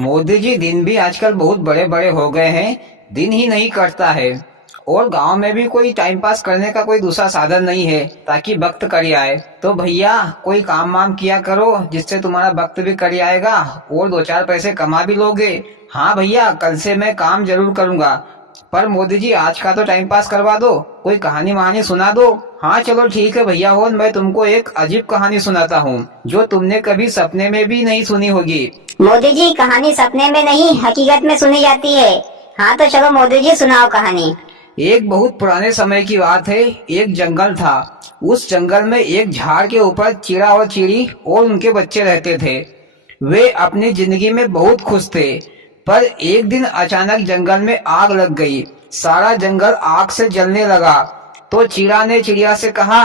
मोदी जी, दिन भी आजकल बहुत बड़े बड़े हो गए हैं। दिन ही नहीं कटता है। और गांव में भी कोई टाइम पास करने का कोई दूसरा साधन नहीं है ताकि वक्त करी आए। तो भैया कोई काम वाम किया करो जिससे तुम्हारा वक्त भी करी आएगा और दो चार पैसे कमा भी लोगे। हाँ भैया, कल से मैं काम जरूर करूंगा। पर मोदी जी, आज का तो टाइम पास करवा दो, कोई कहानी वहानी सुना दो। हाँ चलो ठीक है भैया हो, मैं तुमको एक अजीब कहानी सुनाता हूँ जो तुमने कभी सपने में भी नहीं सुनी होगी। मोदी जी, कहानी सपने में नहीं हकीकत में सुनी जाती है। हाँ तो चलो मोदी जी, सुनाओ कहानी। एक बहुत पुराने समय की बात है। एक जंगल था। उस जंगल में एक झाड़ के ऊपर चिड़ा और चिड़ी और उनके बच्चे रहते थे। वे अपनी जिंदगी में बहुत खुश थे। पर एक दिन अचानक जंगल में आग लग गई। सारा जंगल आग से जलने लगा। तो चिड़ा ने चिड़िया से कहा,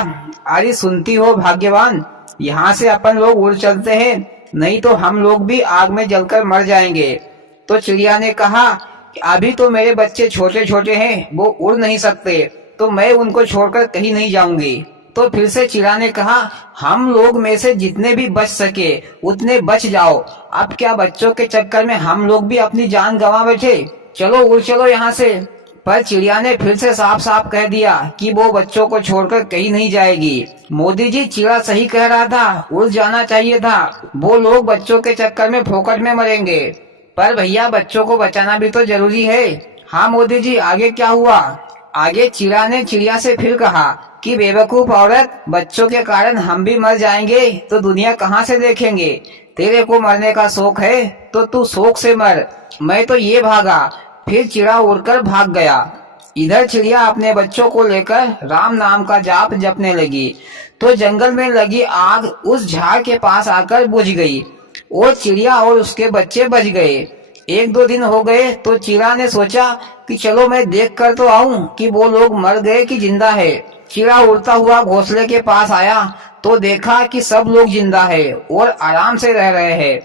अरे सुनती हो भाग्यवान, यहाँ से अपन लोग उड़ चलते हैं, नहीं तो हम लोग भी आग में जलकर मर जाएंगे। तो चिड़िया ने कहा, अभी तो मेरे बच्चे छोटे छोटे हैं, वो उड़ नहीं सकते, तो मैं उनको छोड़कर कहीं नहीं जाऊंगी। तो फिर से चिड़ा ने कहा, हम लोग में से जितने भी बच सके उतने बच जाओ। अब क्या बच्चों के चक्कर में हम लोग भी अपनी जान गंवा बैठे, चलो उड़ चलो यहाँ से। पर चिड़िया ने फिर से साफ साफ कह दिया कि वो बच्चों को छोड़कर कहीं नहीं जाएगी। मोदी जी, चिड़ा सही कह रहा था, उड़ जाना चाहिए था। वो लोग बच्चों के चक्कर में फोकट में मरेंगे। पर भैया, बच्चों को बचाना भी तो जरूरी है। हाँ मोदी जी, आगे क्या हुआ? आगे चिड़ा ने चिड़िया से फिर कहा कि बेवकूफ औरत, बच्चों के कारण हम भी मर जाएंगे तो दुनिया कहाँ से देखेंगे। तेरे को मरने का शौक है तो तू शौक से मर, मैं तो ये भागा। फिर चिड़ा उड़कर भाग गया। इधर चिड़िया अपने बच्चों को लेकर राम नाम का जाप जपने लगी। तो जंगल में लगी आग उस झाड़ के पास आकर बुझ गई और चिड़िया और उसके बच्चे बच गए। एक दो दिन हो गए तो चिड़ा ने सोचा कि चलो मैं देख कर तो आऊं कि वो लोग मर गए कि जिंदा है। चिड़ा उड़ता हुआ घोंसले के पास आया तो देखा कि सब लोग जिंदा है और आराम से रह रहे हैं।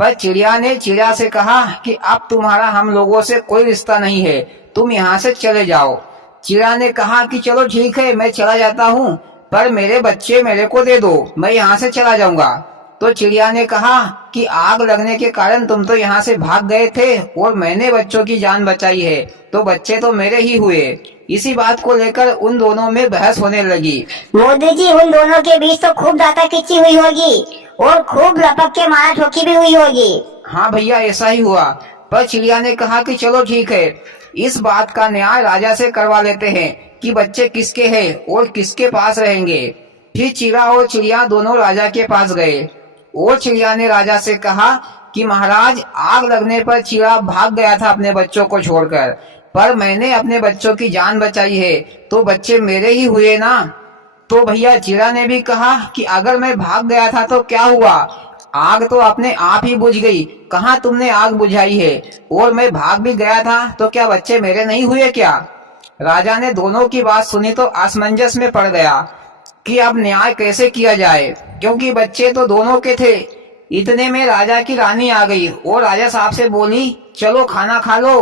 पर चिड़िया ने चिड़ा से कहा कि अब तुम्हारा हम लोगों से कोई रिश्ता नहीं है, तुम यहाँ से चले जाओ। चिड़ा ने कहा कि चलो ठीक है, मैं चला जाता हूँ, पर मेरे बच्चे मेरे को दे दो, मैं यहाँ से चला जाऊंगा। तो चिड़िया ने कहा कि आग लगने के कारण तुम तो यहाँ से भाग गए थे और मैंने बच्चों की जान बचाई है, तो बच्चे तो मेरे ही हुए। इसी बात को लेकर उन दोनों में बहस होने लगी। मोदी जी, उन दोनों के बीच तो खूब दाता खिंची हुई होगी और खूब लपक के मारा ठोकी भी हुई होगी। हाँ भैया, ऐसा ही हुआ। पर चिड़िया ने कहा कि चलो ठीक है, इस बात का न्याय राजा से करवा लेते हैं कि बच्चे किसके हैं और किसके पास रहेंगे। फिर चिड़ा और चिड़िया दोनों राजा के पास गए और चिड़िया ने राजा से कहा कि महाराज, आग लगने पर चिड़ा भाग गया था अपने बच्चों को छोड़कर, पर मैंने अपने बच्चों की जान बचाई है, तो बच्चे मेरे ही हुए ना। तो भैया, चिड़ा ने भी कहा कि अगर मैं भाग गया था तो क्या हुआ, आग तो अपने आप ही बुझ गई, कहाँ तुमने आग बुझाई है, और मैं भाग भी गया था तो क्या बच्चे मेरे नहीं हुए क्या। राजा ने दोनों की बात सुनी तो असमंजस में पड़ गया कि अब न्याय कैसे किया जाए, क्योंकि बच्चे तो दोनों के थे। इतने में राजा की रानी आ गई और राजा साहब से बोली, चलो खाना खा लो।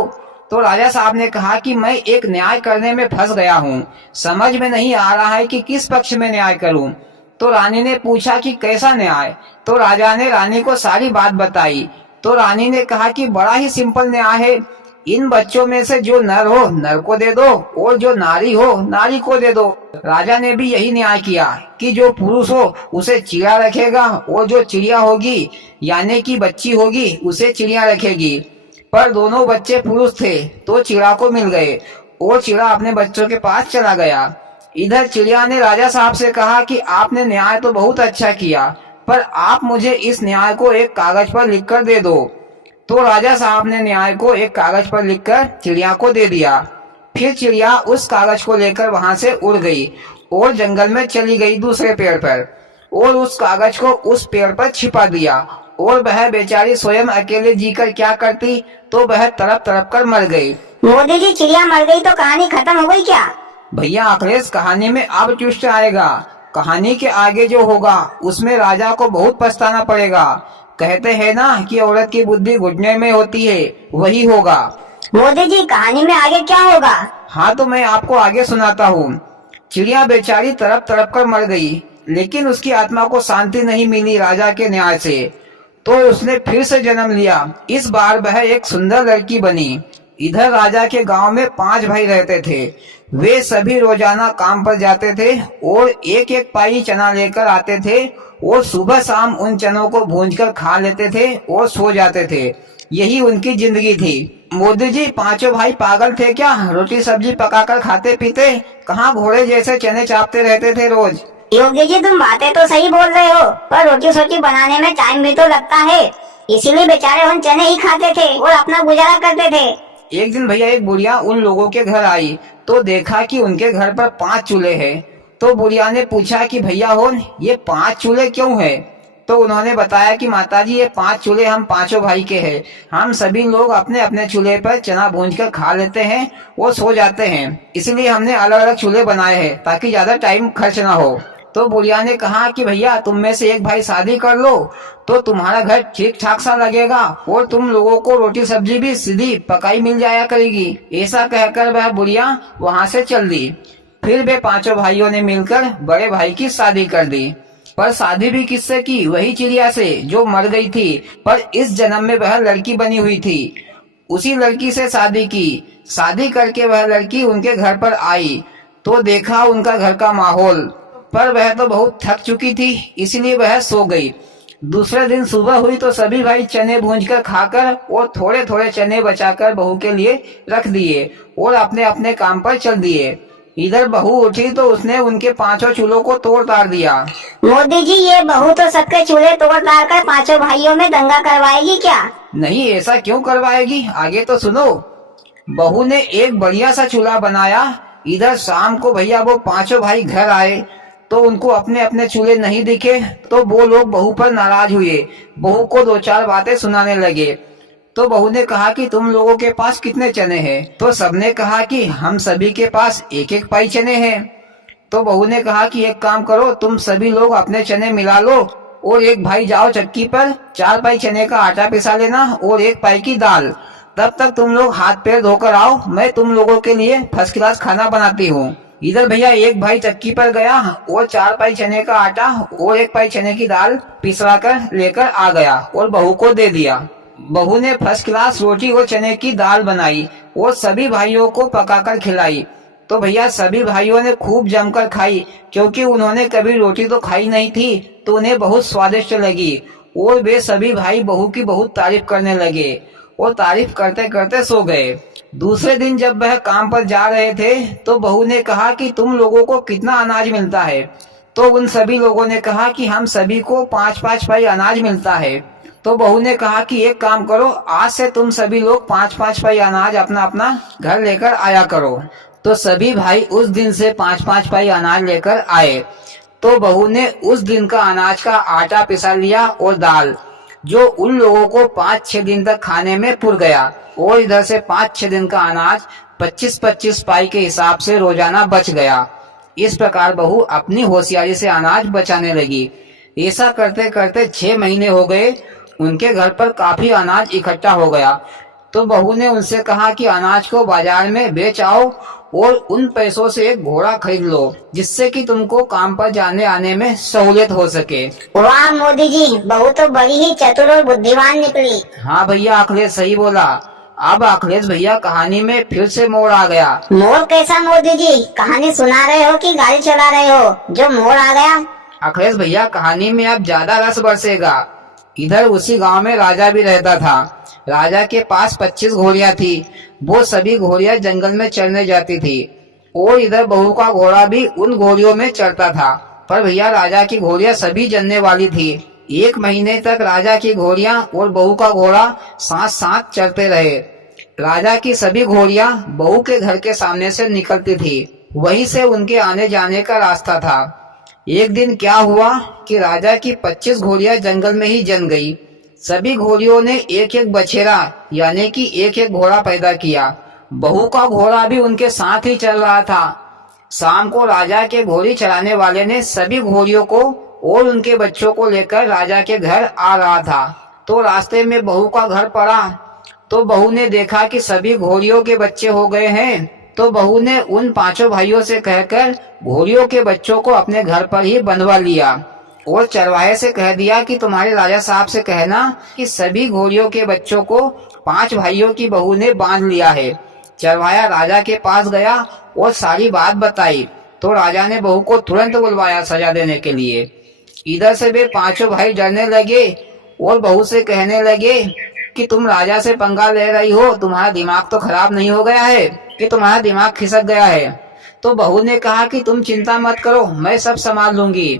तो राजा साहब ने कहा कि मैं एक न्याय करने में फंस गया हूँ, समझ में नहीं आ रहा है कि किस पक्ष में न्याय करूँ। तो रानी ने पूछा कि कैसा न्याय। तो राजा ने रानी को सारी बात बताई। तो रानी ने कहा कि बड़ा ही सिंपल न्याय है, इन बच्चों में से जो नर हो नर को दे दो और जो नारी हो नारी को दे दो। राजा ने भी यही न्याय किया कि जो पुरुष हो उसे चिड़िया रखेगा और जो चिड़िया होगी यानी कि बच्ची होगी उसे चिड़िया रखेगी। पर दोनों बच्चे पुरुष थे तो चिड़ा को मिल गए और चिड़ा अपने बच्चों के पास चला गया। इधर चिड़िया ने राजा साहब से कहा कि आपने न्याय तो बहुत अच्छा किया, पर आप मुझे इस न्याय को एक कागज पर लिखकर दे दो। तो राजा साहब ने न्याय को एक कागज पर लिखकर चिड़िया को दे दिया। फिर चिड़िया उस कागज को लेकर वहां से उड़ गई और जंगल में चली गई दूसरे पेड़ पर और उस कागज को उस पेड़ पर छिपा दिया। और वह बेचारी स्वयं अकेले जीकर क्या करती, तो वह तड़प तड़प कर मर गई। मोदी जी, चिड़िया मर गई तो कहानी खत्म हो गई क्या? भैया अखिलेश, कहानी में अब ट्विस्ट आएगा। कहानी के आगे जो होगा उसमें राजा को बहुत पछताना पड़ेगा। कहते हैं ना कि औरत की बुद्धि घुटने में होती है, वही होगा। मोदी जी, कहानी में आगे क्या होगा? हाँ तो मैं आपको आगे सुनाता हूँ। चिड़िया बेचारी तड़प तड़प कर मर गई, लेकिन उसकी आत्मा को शांति नहीं मिली राजा के न्याय से। तो उसने फिर से जन्म लिया। इस बार वह एक सुंदर लड़की बनी। इधर राजा के गांव में 5 भाई रहते थे। वे सभी रोजाना काम पर जाते थे और एक एक पाई चना लेकर आते थे और सुबह शाम उन चनों को भूंजकर खा लेते थे और सो जाते थे। यही उनकी जिंदगी थी। मोदी जी, 5 भाई पागल थे क्या? रोटी सब्जी पकाकर खाते पीते, कहाँ घोड़े जैसे चने चापते रहते थे रोज। योगी जी, तुम बातें तो सही बोल रहे हो, पर रोटी सोटी बनाने में टाइम भी तो लगता है, इसीलिए बेचारे उन चने ही खाते थे और अपना गुजारा करते थे। एक दिन भैया एक बुढ़िया उन लोगों के घर आई तो देखा कि उनके घर पर 5 चूल्हे हैं। तो बुढ़िया ने पूछा कि भैया हो, ये 5 चूल्हे क्यों है? तो उन्होंने बताया कि माताजी, ये 5 चूल्हे हम 5 भाई के हैं। हम सभी लोग अपने अपने चूल्हे पर चना भूंजकर खा लेते हैं और सो जाते हैं, इसलिए हमने अलग अलग चूल्हे बनाए हैं ताकि ज्यादा टाइम खर्च ना हो। तो बुढ़िया ने कहा कि भैया, तुम में से एक भाई शादी कर लो तो तुम्हारा घर ठीक ठाक सा लगेगा और तुम लोगों को रोटी सब्जी भी सीधी पकाई मिल जाया करेगी। ऐसा कहकर वह बुढ़िया वहाँ से चल दी। फिर वे 5 भाइयों ने मिलकर बड़े भाई की शादी कर दी। पर शादी भी किससे की? वही चिड़िया से जो मर गई थी, पर इस जन्म में वह लड़की बनी हुई थी। उसी लड़की से शादी की। शादी करके वह लड़की उनके घर पर आई तो देखा उनका घर का माहौल, पर वह तो बहुत थक चुकी थी, इसलिए वह सो गई। दूसरे दिन सुबह हुई तो सभी भाई चने भूंजकर खाकर और थोड़े थोड़े चने बचाकर बहू के लिए रख दिए और अपने अपने काम पर चल दिए। इधर बहू उठी तो उसने उनके 5 चूल्हों को तोड़ ताड़ दिया। मोदी जी, ये बहू तो सबके चूल्हे तोड़ ताड़ कर 5 भाइयों में दंगा करवाएगी क्या? नहीं, ऐसा क्यों करवाएगी, आगे तो सुनो। बहू ने एक बढ़िया सा चूल्हा बनाया। इधर शाम को भैया वो 5 भाई घर आए तो उनको अपने अपने चूल्हे नहीं दिखे तो वो लोग बहू पर नाराज हुए। बहू को 2-4 बातें सुनाने लगे। तो बहू ने कहा कि तुम लोगों के पास कितने चने हैं? तो सबने कहा कि हम सभी के पास एक एक पाई चने हैं। तो बहू ने कहा कि एक काम करो, तुम सभी लोग अपने चने मिला लो और एक भाई जाओ चक्की पर 4 पाई चने का आटा पिसा लेना और 1 पाई की दाल। तब तक तुम लोग हाथ पैर धोकर आओ, मैं तुम लोगों के लिए फर्स्ट क्लास खाना बनाती हूँ। इधर भैया एक भाई चक्की पर गया और 4 पाई चने का आटा और 1 पाई चने की दाल पिसवा कर लेकर आ गया और बहू को दे दिया। बहू ने फर्स्ट क्लास रोटी और चने की दाल बनाई और सभी भाइयों को पकाकर खिलाई। तो भैया सभी भाइयों ने खूब जमकर खाई, क्योंकि उन्होंने कभी रोटी तो खाई नहीं थी, तो उन्हें बहुत स्वादिष्ट लगी और वे सभी भाई बहू की बहुत तारीफ करने लगे और तारीफ करते करते सो गए। दूसरे दिन जब वह काम पर जा रहे थे तो बहू ने कहा कि तुम लोगों को कितना अनाज मिलता है? तो उन सभी लोगों ने कहा कि हम सभी को 5-5 पाई अनाज मिलता है। तो बहू ने कहा कि एक काम करो, आज से तुम सभी लोग 5-5 पाई अनाज अपना अपना घर लेकर आया करो। तो सभी भाई उस दिन से 5-5 पाई अनाज लेकर आए। तो बहू ने उस दिन का अनाज का आटा पिसा लिया और दाल, जो उन लोगों को 5-6 दिन तक खाने में पुर गया। और इधर से 5-6 दिन का अनाज 25-25 पाई के हिसाब से रोजाना बच गया। इस प्रकार बहू अपनी होशियारी से अनाज बचाने लगी। ऐसा करते करते 6 महीने हो गए। उनके घर पर काफी अनाज इकट्ठा हो गया। तो बहू ने उनसे कहा कि अनाज को बाजार में बेच आओ और उन पैसों से एक घोड़ा खरीद लो, जिससे कि तुमको काम पर जाने आने में सहूलियत हो सके। वाह मोदी जी, बहू तो बड़ी ही चतुर और बुद्धिमान निकली। हाँ भैया, अखिलेश सही बोला। अब अखिलेश भैया कहानी में फिर से मोड़ आ गया। मोड़ कैसा मोदी जी? कहानी सुना रहे हो कि गाड़ी चला रहे हो जो मोड़ आ गया? अखिलेश भैया, कहानी में अब ज्यादा रस बरसेगा। इधर उसी गांव में राजा भी रहता था। राजा के पास 25 घोड़ियां थी। वो सभी घोड़ियां जंगल में चरने जाती थी और इधर बहू का घोड़ा भी उन घोड़ियों में चढ़ता था। पर भैया राजा की घोड़ियां सभी जनने वाली थी। 1 महीने तक राजा की घोड़ियां और बहू का घोड़ा साथ साथ चलते रहे। राजा की सभी घोड़ियां बहू के घर के सामने से निकलती थी, वहीं से उनके आने जाने का रास्ता था। एक दिन क्या हुआ कि राजा की 25 घोड़ियां जंगल में ही जन गई। सभी घोड़ियों ने एक एक बछेरा यानी कि एक एक घोड़ा पैदा किया। बहू का घोड़ा भी उनके साथ ही चल रहा था। शाम को राजा के घोड़ी चलाने वाले ने सभी घोड़ियों को और उनके बच्चों को लेकर राजा के घर आ रहा था। तो रास्ते में बहू का घर पड़ा। तो बहू ने देखा कि सभी घोड़ियों के बच्चे हो गए हैं। तो बहू ने उन 5 भाइयों से कहकर घोड़ियों के बच्चों को अपने घर पर ही बंधवा लिया और चरवाहे से कह दिया कि तुम्हारे राजा साहब से कहना कि सभी घोड़ियों के बच्चों को 5 भाइयों की बहू ने बांध लिया है। चरवाहा राजा के पास गया और सारी बात बताई तो राजा ने बहू को तुरंत बुलवाया सजा देने के लिए। इधर से वे 5 भाई डरने लगे और बहू से कहने लगे कि तुम राजा से पंगा ले रही हो, तुम्हारा दिमाग तो खराब नहीं हो गया है कि तुम्हारा दिमाग खिसक गया है। तो बहू ने कहा कि तुम चिंता मत करो, मैं सब संभाल लूंगी।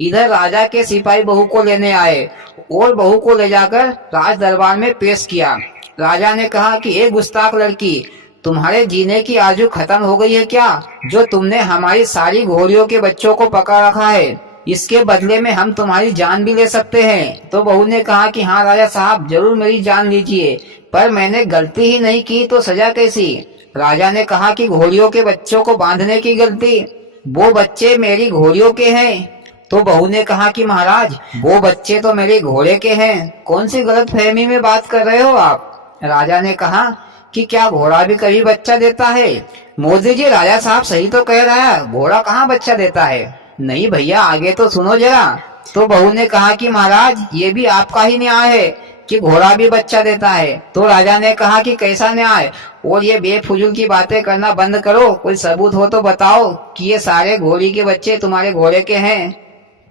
इधर राजा के सिपाही बहू को लेने आए और बहू को ले जाकर राज दरबार में पेश किया। राजा ने कहा कि एक गुस्ताख लड़की, तुम्हारे जीने की आजू खत्म हो गई है क्या, जो तुमने हमारी सारी घोड़ियों के बच्चों को पकड़ रखा है? इसके बदले में हम तुम्हारी जान भी ले सकते हैं। तो बहू ने कहा कि हाँ राजा साहब, जरूर मेरी जान लीजिए, पर मैंने गलती ही नहीं की तो सजा कैसी? राजा ने कहा कि घोड़ियों के बच्चों को बांधने की गलती, वो बच्चे मेरी घोड़ियों के हैं। तो बहू ने कहा कि महाराज, वो बच्चे तो मेरे घोड़े के हैं, कौन सी गलतफहमी में बात कर रहे हो आप? राजा ने कहा कि क्या घोड़ा भी कभी बच्चा देता है? मोदी जी, राजा साहब सही तो कह रहा है, घोड़ा कहाँ बच्चा देता है? नहीं भैया, आगे तो सुनो जरा। तो बहू ने कहा कि महाराज, ये भी आपका ही न्याय है कि घोड़ा भी बच्चा देता है। तो राजा ने कहा कि कैसा न्याय, और ये बेफुजूल की बातें करना बंद करो, कोई सबूत हो तो बताओ कि ये सारे घोड़ी के बच्चे तुम्हारे घोड़े के हैं।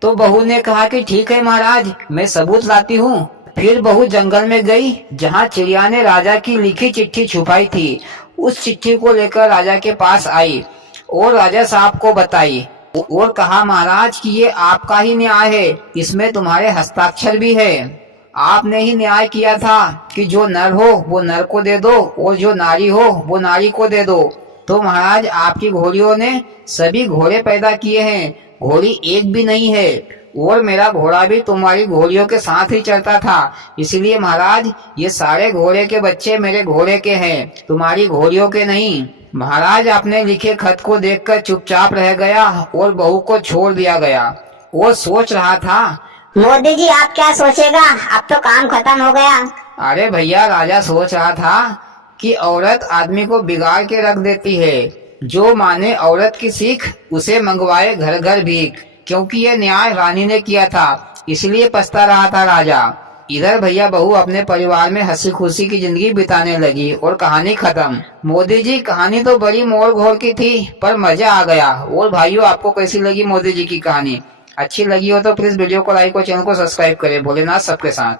तो बहू ने कहा कि ठीक है महाराज, मैं सबूत लाती हूँ। फिर बहू जंगल में गई जहाँ चिड़िया ने राजा की लिखी चिट्ठी छुपाई थी। उस चिट्ठी को लेकर राजा के पास आई और राजा साहब को बताई और कहा महाराज कि ये आपका ही न्याय है, इसमें तुम्हारे हस्ताक्षर भी है। आपने ही न्याय किया था कि जो नर हो वो नर को दे दो और जो नारी हो वो नारी को दे दो। तो महाराज, आपकी घोड़ियों ने सभी घोड़े पैदा किए हैं, घोड़ी एक भी नहीं है, और मेरा घोड़ा भी तुम्हारी घोड़ियों के साथ ही चलता था। इसलिए महाराज, ये सारे घोड़े के बच्चे मेरे घोड़े के हैं, तुम्हारी घोड़ियों के नहीं। महाराज, आपने लिखे खत को देखकर चुपचाप रह गया और बहू को छोड़ दिया गया। वो सोच रहा था, मोदी जी आप क्या सोचेगा, अब तो काम खत्म हो गया। अरे भैया, राजा सोच रहा था कि औरत आदमी को बिगाड़ के रख देती है। जो माने औरत की सीख, उसे मंगवाए घर घर भीख। क्योंकि ये न्याय रानी ने किया था, इसलिए पछता रहा था राजा। इधर भैया बहू अपने परिवार में हंसी खुशी की जिंदगी बिताने लगी और कहानी खत्म। मोदी जी, कहानी तो बड़ी मोड़ घोर की थी, पर मजा आ गया। और भाइयों, आपको कैसी लगी मोदी जी की कहानी? अच्छी लगी हो तो प्लीज वीडियो को लाइक और चैनल को सब्सक्राइब करें। भोलेनाथ सबके साथ।